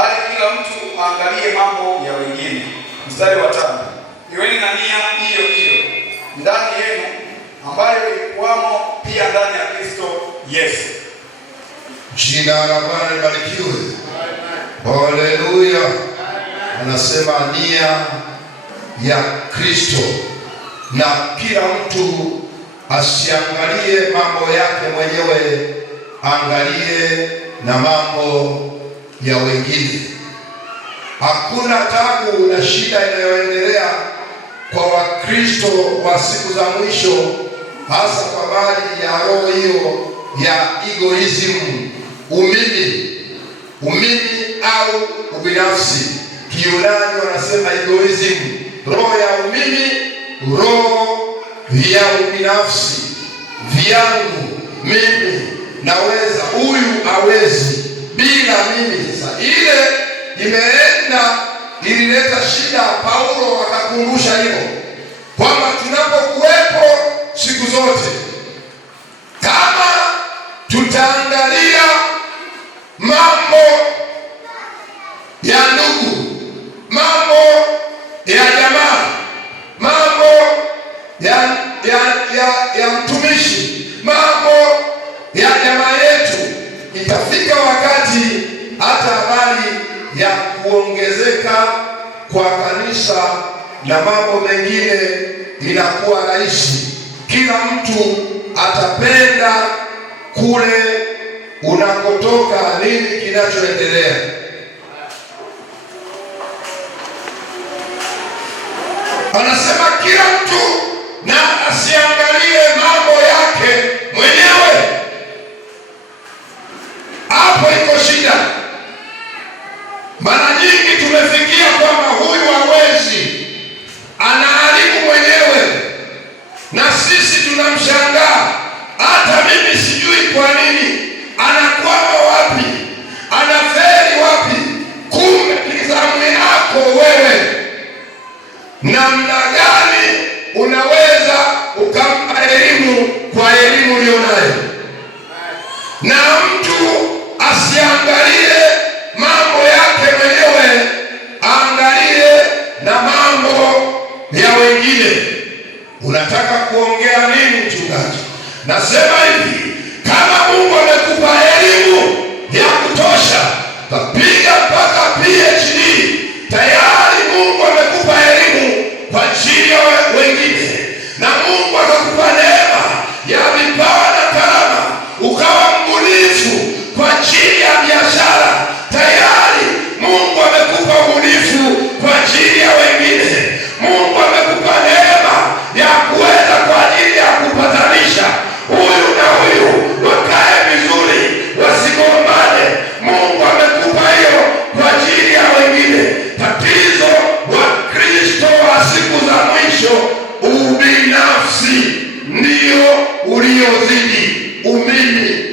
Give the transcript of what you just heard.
bali kila mtu aangalie mambo ya wengine. Mstari wa 5, iweni na nia hiyo hiyo ndani yenu, ambayo ilikuwamo pia ndani ya Kristo Yesu. Jina la Bwana libarikiwe. Haleluya. Anasema nia ya Kristo, na kila mtu asiangalie mambo yake mwenyewe, angalie na mambo ya wengine. Hakuna tabu na shida inayoendelea kwa Wakristo wa siku za mwisho, hasa kwa habari ya roho hiyo ya egoism, umimi au ubinafsi. Kiyunani wanasema egoism, roho ya umimi, roho ya ubinafsi, vyangu, mimi naweza, huyu hawezi, bila mimi. Sasa ile imeenda ilileta shida. Paulo akakumbusha hilo kwamba tunapokuwepo siku zote, kama tutaangalia mambo ya ndugu, mambo ya jamaa, mambo ya mtumishi, mambo ya jamaa yetu, itafika wakati hata habari ya kuongezeka kwa kanisa na mambo mengine inakuwa rahisi. Kila mtu atapenda kule unakotoka nini kinachoendelea. Anasema kila mtu na asiangalie mambo yake mwenyewe. Hapo iko shida. Mara nyingi tumefikia kwamba huyu hawezi, anaharibu mwenyewe, na sisi tunamshangaa. Hata mimi sijui kwa nini anakwama wapi, anafeli wapi. Kumbe ni zamu yako wewe. Namna gani unaweza ukampa elimu kwa elimu ulionayo? Na mtu asiangalie mambo yake mwenyewe, angalie na mambo ya wengine. Unataka kuongea nini mchungaji? Nasema hivi, kama Mungu amekupa elimu ya kutosha, kapiga mpaka PhD, tayari Mungu amekupa elimu kwa ajili ya wengine, na Mungu akakupa neema ya vipawa na karama, ukawa mbunifu kwa ajili ya biashara, tayari Mungu amekupa ubunifu kwa ajili ya wengine. Mungu amekupa neema ya kuweza kwa ajili ya kupatanisha huyu na huyu, wakae vizuri, wasigombane. Mungu amekupa hiyo kwa ajili ya wengine. Tatizo wa Kristo wa siku za mwisho, ubinafsi ndio uliozidi umimi.